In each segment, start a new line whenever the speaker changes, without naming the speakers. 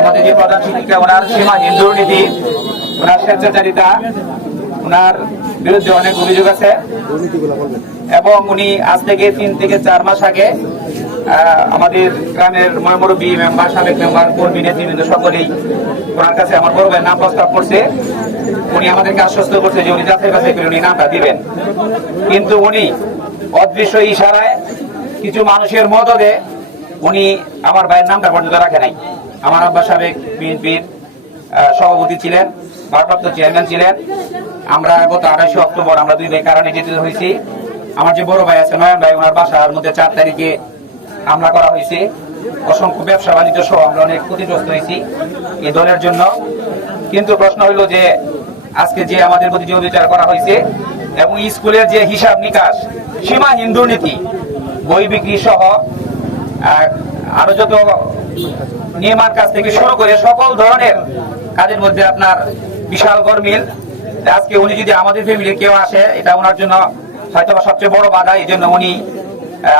আমাদের বিরুদ্ধে অনেক অভিযোগ আছে এবং উনি আজ থেকে তিন থেকে চার মাস আগে আমাদের গ্রামের ময়মরবী মেম্বার সাবেক মেম্বার কর্মী নেতৃবৃন্দ সকলেই ওনার কাছে আমার বড় নাম প্রস্তাব করছে উনি আমাদেরকে আশ্বস্ত করছে যে উনি যাচাই বাছাই করে উনি নামটা দিবেন। কিন্তু উনি অদৃশ্য ইশারায় কিছু মানুষের মদদে উনি আমার ভাইয়ের নামটা পর্যন্ত রাখে নাই। আমার আব্বা সাবেক বিএনপির সভাপতি ছিলেন, ভারপ্রাপ্ত চেয়ারম্যান ছিলেন। আমরা গত আঠাশে অক্টোবর আমরা দুই ভাই কারণে যেতে হয়েছি। আমার যে বড় ভাই আছে নয়ন ভাই, ওনার বাসার মধ্যে চার তারিখে হামলা করা হয়েছে। অসংখ্য ব্যবসা বাণিজ্য সহ আমরা অনেক ক্ষতিগ্রস্ত হয়েছি এই দলের জন্য। কিন্তু প্রশ্ন হইল যে, আজকে যে আমাদের প্রতি যে অবিচার করা হয়েছে এবং স্কুলের যে হিসাব নিকাশ সীমাহীন দুর্নীতি বই বিক্রি সহ আর যত নির্মাণ কাজ থেকে শুরু করে সকল ধরনের কাজের মধ্যে আপনার বিশাল গরমিল আজকে উনি যদি আমাদের ফ্যামিলি কেউ আসে, এটা ওনার জন্য হয়তো সবচেয়ে বড় বাধা। এই জন্য উনি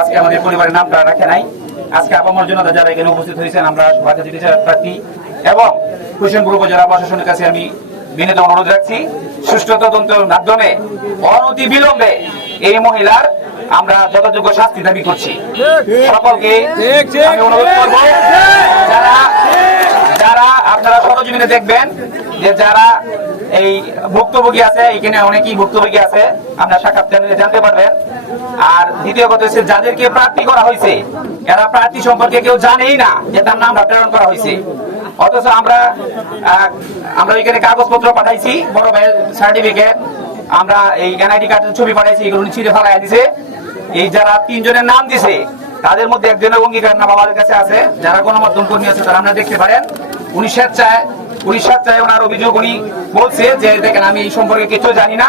আজকে আমাদের পরিবারের নামটা রাখে নাই। আজকে আপামর জন্য যারা এখানে উপস্থিত হয়েছেন, আমরা সবাইকে বিচার প্রার্থী এবং কুশনপুর উপজেলা প্রশাসনের কাছে আমি বিনীত অনুরোধ রাখছি, সুষ্ঠু তদন্তের মাধ্যমে অনতি বিলম্বে এই মহিলার আমরা যথাযোগ্য শাস্তি দাবি করছি। সকলকে আমি অনুরোধ করব যারা যারা আপনারা সরজমিনে দেখবেন যে যারা এই ভুক্তভোগী আছে এখানে অনেকেই ভুক্তভোগী আছে আপনার জানতে পারবেন। আর দ্বিতীয় কথা হচ্ছে যাদেরকে প্রার্থী করা হয়েছে এরা প্রার্থী সম্পর্কে কেউ জানেই না যে তার নাম প্রেরণ করা হয়েছে। অথচ আমরা আমরা এখানে কাগজপত্র পাঠাইছি বড় ভাইয়ের সার্টিফিকেট আমরা এই এনআইডি কার্ডের ছবি পাঠাইছি এগুলো ছিঁড়ে ফেলাই দিছে। এই যারা তিনজনের নাম দিছে, তাদের মধ্যে একজনের অঙ্গীকার নাম আমাদের কাছে আছে, যারা গণমাধ্যম কর্মী আছে, তারা আপনারা দেখতে পারেন। উনি স্বেচ্ছায় উনি স্বেচ্ছায় ওনার অভিযোগ উনি বলছে যে, দেখেন, আমি এই সম্পর্কে কিছু জানি না।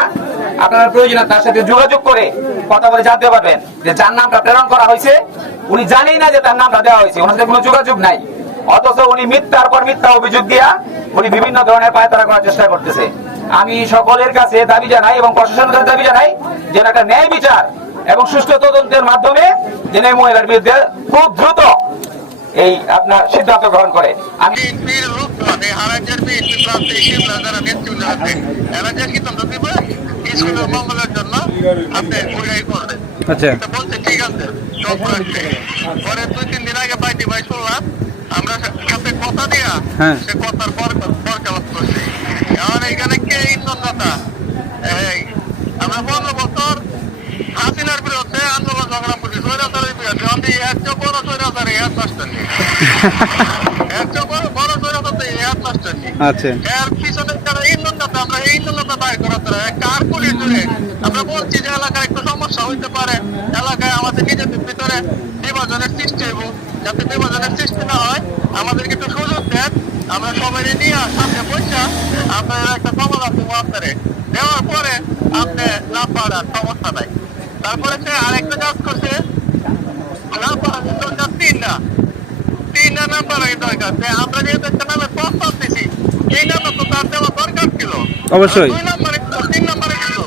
আপনারা প্রয়োজন তার সাথে যোগাযোগ করে কথা বলে জানতে পারবেন যে, যার নামটা প্রেরণ করা হয়েছে, উনি জানেই না যে তার নামটা দেওয়া হয়েছে ওনার সাথে কোনো যোগাযোগ নাই। অথচ উনি মিথ্যার পর মিথ্যা অভিযোগ দিয়া উনি বিভিন্ন ধরনের পায়তারা করার চেষ্টা করতেছে। আমি সকলের কাছে দাবি জানাই এবং প্রশাসনের কাছে দাবি জানাই যে একটা ন্যায় বিচার এবং সুষ্ঠু তদন্তের মাধ্যমে যেন এই মহিলার বিরুদ্ধে খুব দ্রুত এই আপনার সিদ্ধান্ত গ্রহণ করে। আমি
মঙ্গলের জন্য আপনি করবেন
আচ্ছা।
বলছে ঠিক আছে পরে দুই তিন দিন আগে বাইটি ভাই শুনলাম আমরা সাথে কথা দিয়া
হ্যাঁ।
সে কথার পর পর করছি। এখন এখানে কে ইন্ধনদাতা এই আমরা পনেরো বছর হাসিনার বিরুদ্ধে আন্দোলন সংগ্রাম করছি। স্বৈরাচারের বিরুদ্ধে। আমি একজন বড় স্বৈরাচারে মাস্টার নেই। একজন বড় বড় স্বৈরাচার মাস্টার নেই।
আচ্ছা।
এর পিছনে যারা ইন্ধনদাতা আমরা এই ইন্ধনদাতা বাইর একটা আর পুলিশ আমরা বলছি যে এলাকায় একটু সমস্যা হইতে পারে। এলাকায় আমাদের নিজেদের ভিতরে বিভাজনের সৃষ্টি হইব। যাতে বিভাজনের সৃষ্টি না হয় আমাদেরকে একটু সুযোগ দেন। আমরা সবাই নিয়ে সামনে বসা আপনার একটা সমাধান দেবো আপনারে। দেওয়ার পরে আপনি না পারার সমস্যা নাই। তারপরে সে আরেকটা কাজ করছে। না পারার দরকার তিনটা। তিনটা নাম্বার আগে দরকার। আমরা যেহেতু একটা নামে প্রস্তাব দিছি এই নাম্বার তো তার দেওয়া দরকার ছিল।
অবশ্যই।
দুই নম্বরে তিন নম্বরে ছিল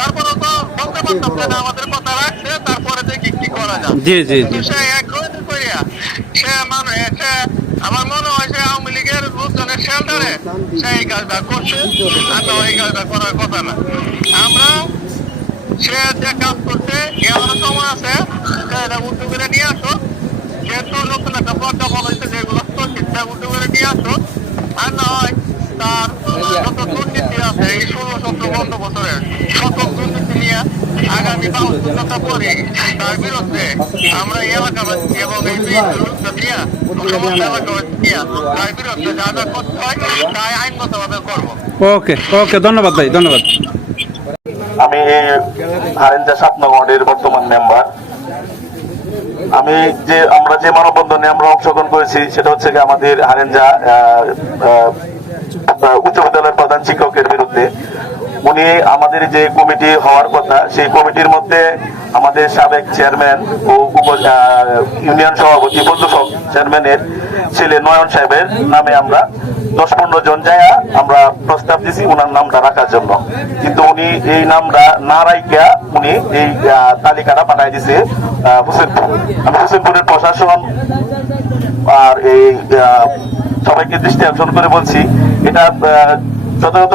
তারপরে তো বলতে পারতাম না, আমাদের কথা রাখছে তারপরে দেখি কি করা যায়।
জি জি জি।
সে এক করিয়া সে মানে সে আমার মনে হয় সে আওয়ামী লীগের লোকজনের শেল্টারে সে এই কাজটা করছে আর এই কাজটা করার কথা না। আমরা সে যে কাজ করছে এমন সময় আছে সে এটা উদ্যোগ করে নিয়ে আসো। যেহেতু নতুন একটা প্রজ্ঞাপন হয়েছে যেগুলো চলছে সে উদ্যোগ করে নিয়ে আসো। আর না হয় তার যত দুর্নীতি আছে এই ষোলো সতেরো পনেরো বছরের আগামী বাউন্নতা পরে তার বিরুদ্ধে আমরা এলাকাবাসী এবং এই নিয়ে সমস্ত এলাকাবাসী তার বিরুদ্ধে যা যা করতে হয় তাই আইনগতভাবে করব।
ওকে ওকে ধন্যবাদ ভাই ধন্যবাদ।
আমি বর্তমান মেম্বার। আমি যে আমরা যে মানববন্ধনে আমরা অংশগ্রহণ করেছি সেটা হচ্ছে আমাদের হারেঞ্জা উচ্চ বিদ্যালয়ের প্রধান শিক্ষকের বিরুদ্ধে। উনি আমাদের যে কমিটি হওয়ার কথা, সেই কমিটির মধ্যে আমাদের সাবেক চেয়ারম্যান ও ইউনিয়ন সভাপতি বন্ধু চেয়ারম্যানের ছেলে নয়ন সাহেবের নামে আমরা দশ পনেরো জন যায়া আমরা প্রস্তাব দিছি ওনার নামটা রাখার জন্য। কিন্তু উনি এই নামটা না রাইকা উনি এই তালিকাটা পাঠাই দিছে হোসেনপুর। আমি হোসেনপুরের প্রশাসন আর এই সবাইকে দৃষ্টি আকর্ষণ করে বলছি, এটা যথাযথ